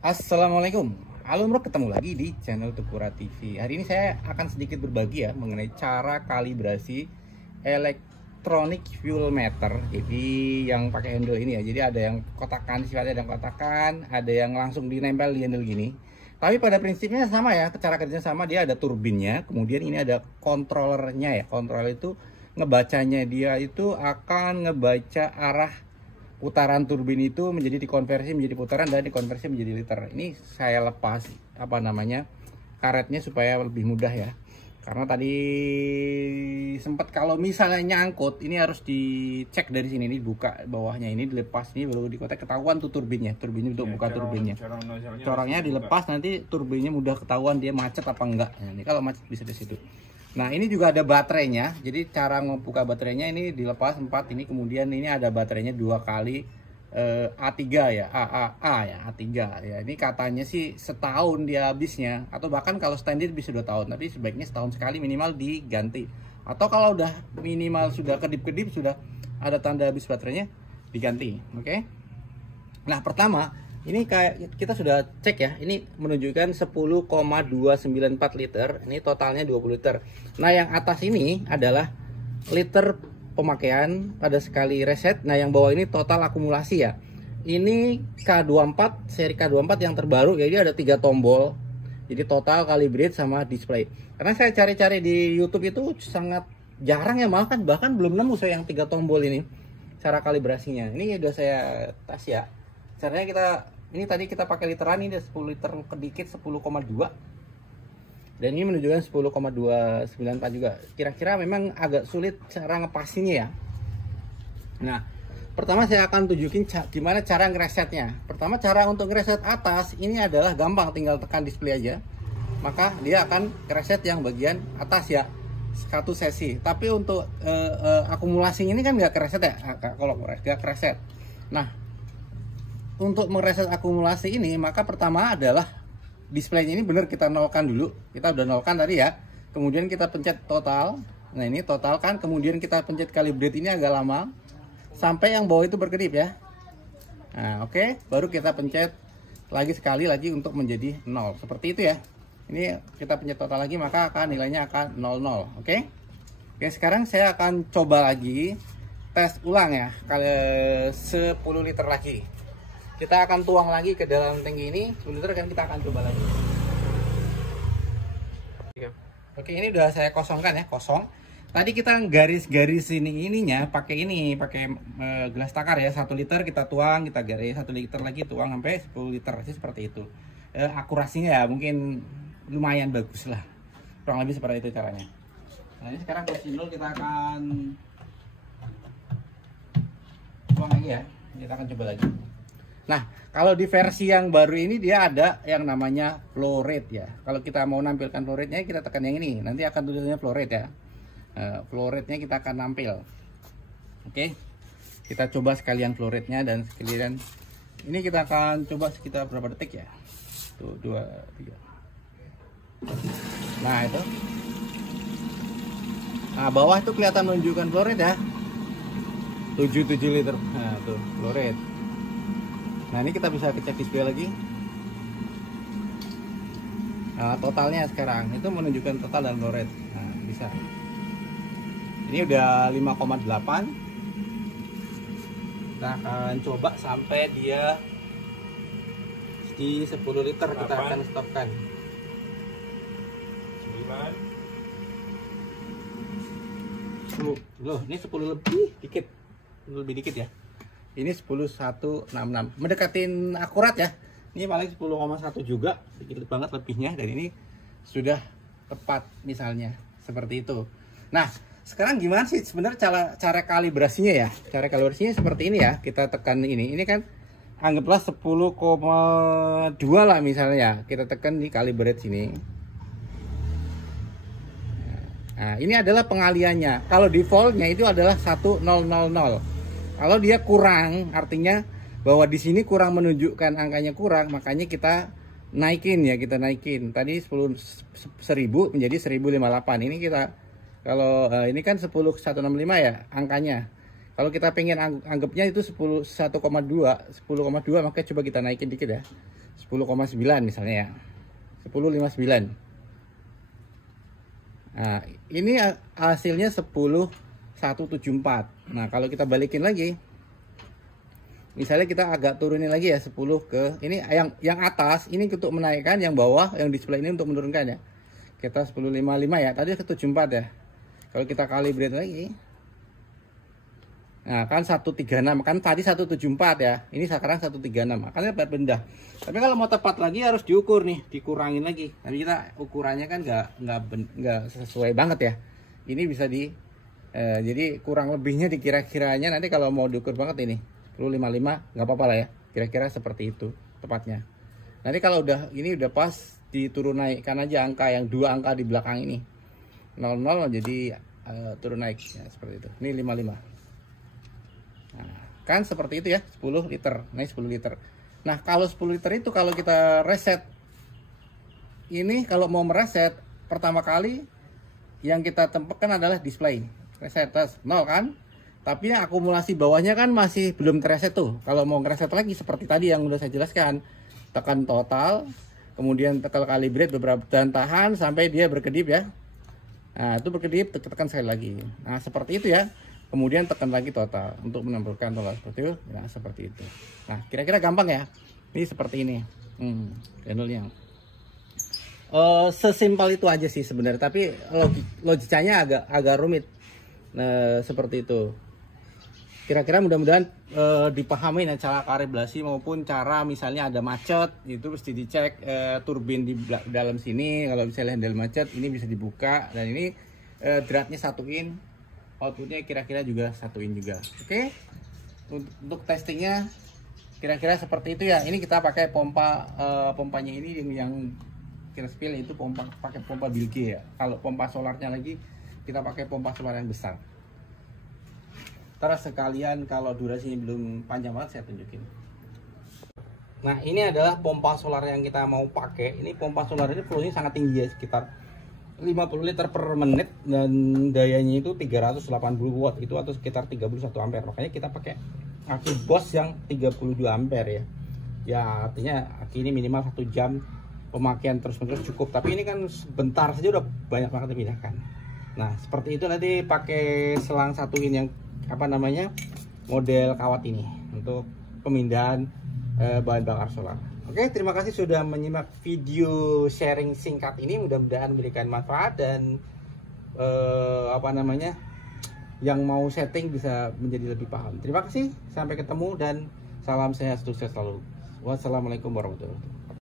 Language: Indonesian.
Assalamualaikum, halo bro, ketemu lagi di channel Tukura TV. Hari ini saya akan sedikit berbagi ya mengenai cara kalibrasi elektronik fuel meter. Jadi yang pakai handle ini ya, jadi ada yang kotakan, sifatnya ada yang kotakan, ada yang langsung dinempel di handle gini. Tapi pada prinsipnya sama ya, cara kerjanya sama. Dia ada turbinnya, kemudian ini ada controllernya ya. Controller itu ngebacanya, dia itu akan ngebaca arah putaran turbin itu menjadi dikonversi menjadi putaran dan dikonversi menjadi liter. Ini saya lepas karetnya supaya lebih mudah ya. Karena tadi sempat kalau misalnya nyangkut, ini harus dicek dari sini, ini buka bawahnya, ini dilepas, ini baru dikotek ketahuan tuh turbinnya untuk ya, buka turbinnya. Corongnya dilepas, nanti turbinnya mudah ketahuan dia macet apa enggak. Nah, ini kalau macet bisa di situ. Nah, ini juga ada baterainya. Jadi cara membuka baterainya ini dilepas 4 ini, kemudian ini ada baterainya 2 kali A3 ya, AAA ya, A3 ya. Ini katanya sih setahun dia habisnya, atau bahkan kalau standar bisa 2 tahun, tapi sebaiknya setahun sekali minimal diganti. Atau kalau udah minimal sudah kedip-kedip, sudah ada tanda habis baterainya, diganti. Oke. Nah, pertama ini kayak kita sudah cek ya, ini menunjukkan 10,294 liter, ini totalnya 20 liter. Nah, yang atas ini adalah liter pemakaian pada sekali reset. Nah, yang bawah ini total akumulasi ya. Ini K24, seri K24 yang terbaru, jadi ada 3 tombol. Jadi total, calibrate sama display. Karena saya cari-cari di YouTube itu sangat jarang ya, malah kan bahkan belum nemu saya yang 3 tombol ini. Cara kalibrasinya. Ini udah saya tes ya. Caranya ini tadi kita pakai literan, ini ada 10 liter kedikit 10,2. Dan ini menunjukkan 10,294 juga. Kira-kira memang agak sulit cara ngepasinya ya. Nah, pertama saya akan tunjukin gimana cara ngeresetnya. Pertama, cara untuk ngereset atas ini adalah gampang, tinggal tekan display aja. Maka dia akan ngereset yang bagian atas ya, satu sesi. Tapi untuk akumulasinya ini kan nggak kereset ya, kalau nggak kereset. Nah, untuk mereset akumulasi ini, maka pertama adalah displaynya ini benar kita nolkan dulu. Kita udah nolkan tadi ya. Kemudian kita pencet total. Nah, ini total kan. Kemudian kita pencet calibrate, ini agak lama sampai yang bawah itu berkedip ya. Nah, oke. Baru kita pencet lagi sekali lagi untuk menjadi 0. Seperti itu ya. Ini kita pencet total lagi, maka nilainya akan 00. Oke. Oke, sekarang saya akan coba lagi tes ulang ya. Kali 10 liter lagi. Kita akan tuang lagi ke dalam tangki ini 10 liter, kan kita akan coba lagi. Oke, ini udah saya kosongkan ya, kosong. Tadi kita garis-garis ininya pakai gelas takar ya, 1 liter kita tuang, kita garis 1 liter lagi tuang sampai 10 liter sih, seperti itu. Akurasinya ya mungkin lumayan bagus lah. Kurang lebih seperti itu caranya. Nah, ini sekarang posisi 0 kita akan tuang lagi ya. Kita akan coba lagi. Nah, kalau di versi yang baru ini dia ada yang namanya flow rate ya. Kalau kita mau nampilkan flow rate-nya, kita tekan yang ini. Nanti akan tulisannya flow rate ya. Flow rate-nya kita akan nampil. Oke. Kita coba sekalian flow rate-nya dan sekalian ini kita akan coba sekitar berapa detik ya. Tuh, 2, 3. Nah, itu. Nah, bawah itu kelihatan menunjukkan flow rate ya. 7 liter. Nah, tuh, flow rate. Nah, ini kita bisa cek display lagi. Nah, totalnya sekarang itu menunjukkan total dan flow rate. Nah, bisa. Ini udah 5,8. Kita akan coba sampai dia di 10 liter. 8. Kita akan stopkan. 9. 10. Loh, ini 10 lebih dikit. Lebih dikit ya. Ini 10,166, mendekatin akurat ya. Ini paling 10,1 juga, sedikit banget lebihnya, dan ini sudah tepat misalnya seperti itu. Nah, sekarang gimana sih sebenarnya cara kalibrasinya ya? Cara kalibrasinya seperti ini ya. Kita tekan ini kan anggaplah 10,2 lah misalnya. Kita tekan di calibrate sini. Nah, ini adalah pengaliannya. Kalau defaultnya itu adalah 1000. Kalau dia kurang, artinya bahwa di sini kurang menunjukkan angkanya kurang, makanya kita naikin ya, kita naikin. Tadi 1000 menjadi 1058. Ini kita kalau ini kan 10165 ya angkanya. Kalau kita pengen anggapnya itu 10,2 maka coba kita naikin dikit ya, 10,9 misalnya ya, 10,59. Nah ini hasilnya 10,174. Nah kalau kita balikin lagi, misalnya kita agak turunin lagi ya, 10 ke ini yang atas ini untuk menaikkan, yang bawah yang di sebelah ini untuk menurunkan ya. Kita 10,55 ya, tadi ke 74 ya. Kalau kita calibrate lagi, nah kan 136, kan tadi 174 ya, ini sekarang 136, makanya pindah. Tapi kalau mau tepat lagi harus diukur nih, dikurangin lagi. Tapi kita ukurannya kan nggak sesuai banget ya. Ini bisa jadi kurang lebihnya dikira-kiranya nanti kalau mau diukur banget ini 10,55 nggak apa-apa lah ya, kira-kira seperti itu tepatnya. Nanti kalau ini udah pas, diturun naikkan aja angka yang 2 angka di belakang ini, 00 jadi turun naik ya, seperti itu. Ini 55. Nah, kan seperti itu ya, 10 liter. Nah, 10 liter. Nah, kalau 10 liter itu kalau kita reset, ini kalau mau mereset pertama kali yang kita tempatkan adalah display. Reset tes 0 kan? Tapi yang akumulasi bawahnya kan masih belum terreset tuh. Kalau mau ngereset lagi seperti tadi yang udah saya jelaskan, tekan total, kemudian tekan calibrate beberapa dan tahan sampai dia berkedip ya. Nah, itu berkedip, tekan sekali lagi. Nah, seperti itu ya. Kemudian tekan lagi total untuk menentukan total seperti itu. Nah, seperti itu. Nah, kira-kira gampang ya. Ini seperti ini. Channelnya. Sesimpel itu aja sih sebenarnya. Tapi logikanya agak rumit. Nah, seperti itu. Kira-kira mudah-mudahan dipahami ya, cara kalibrasi maupun cara misalnya ada macet itu mesti dicek turbin di dalam sini. Kalau misalnya handle macet ini bisa dibuka, dan ini dratnya satuin, outputnya kira-kira juga satuin juga. Oke. Untuk testingnya kira-kira seperti itu ya. Ini kita pakai pompanya ini yang kira spill itu pakai pompa Bilge ya. Kalau pompa solarnya lagi kita pakai pompa solar yang besar. Terus sekalian kalau durasinya belum panjang banget saya tunjukin. Nah, ini adalah pompa solar yang kita mau pakai. Ini pompa solar ini flownya sangat tinggi ya, sekitar 50 liter per menit, dan dayanya itu 380 watt itu atau sekitar 31 ampere. Makanya kita pakai aki Bosch yang 32 ampere ya. Ya artinya aki ini minimal 1 jam pemakaian terus-menerus cukup. Tapi ini kan sebentar saja udah banyak banget dipindahkan. Nah, seperti itu nanti pakai selang satuin yang model kawat ini untuk pemindahan bahan bakar solar. Oke, terima kasih sudah menyimak video sharing singkat ini. Mudah-mudahan memberikan manfaat dan yang mau setting bisa menjadi lebih paham. Terima kasih, sampai ketemu dan salam sehat sukses selalu. Wassalamualaikum warahmatullahi wabarakatuh.